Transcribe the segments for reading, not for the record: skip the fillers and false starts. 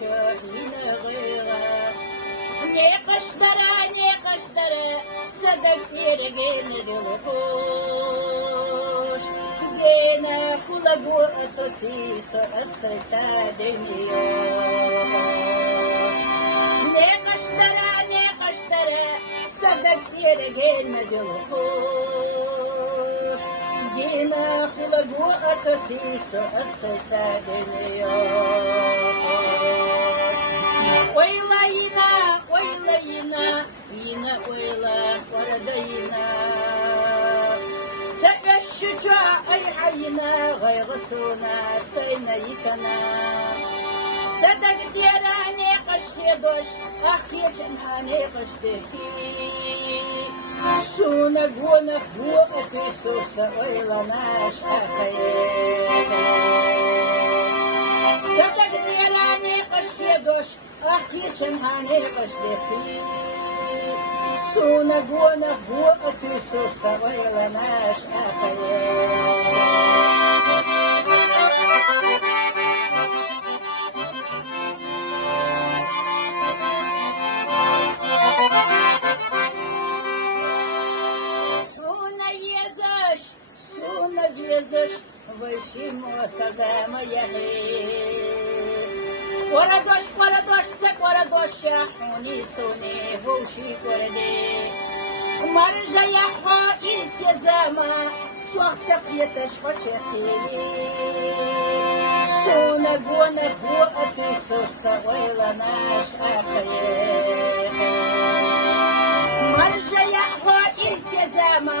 شاهين غيرها نقش درا صدق يرغين دلخوش دينا خلقو أتوسيس أسرتا دنيا نقش درا صدق يرغين دلخوش دينا خلقو أتوسيس أسرتا دنيا ويلا وردينا سأشجع أي عينا غيغسونا سينيتنا صدق ديراني قشتي دوش أخي جنهاني قشتكي سونك ونك بوقتي سوسة ويلا ناش أخي صدق ديراني قشتي دوش أخي جنهاني قشتكي سونك ونك بوقتي سوسة ويلا ناش أخي Вышимо сазема яхи Корадош се корадоша Хуни суни вуши корде Маржа яхва из язама Суахца пьеташ хочехи Суна гона буати суса Ойла наш ахре Маржа яхва из язама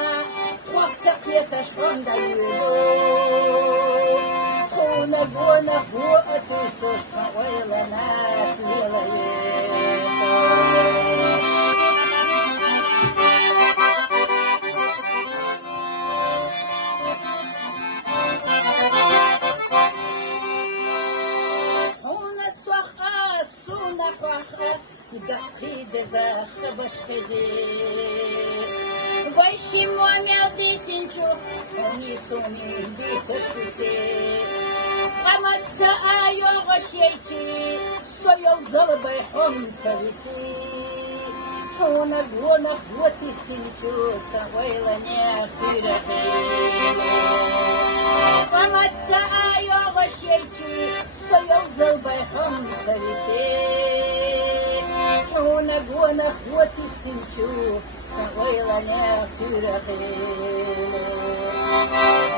Суахца пьеташ хондаю Гона буати суса Ойла наш лилаеса دقي دزاخ بشخزي ويشي موامل ديتنجو هوني سوني بيتشكسي خمت آيو غشيتي سويو زلبي حم سويسي هونك وتي سيتو سويلا نيخيرخي خمت آيو غشيتي سويو زلبي حم سويسي Гона хвоти синчу, савойла не фюрахи,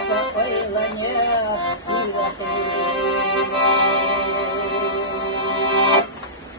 савойла не фюрахи.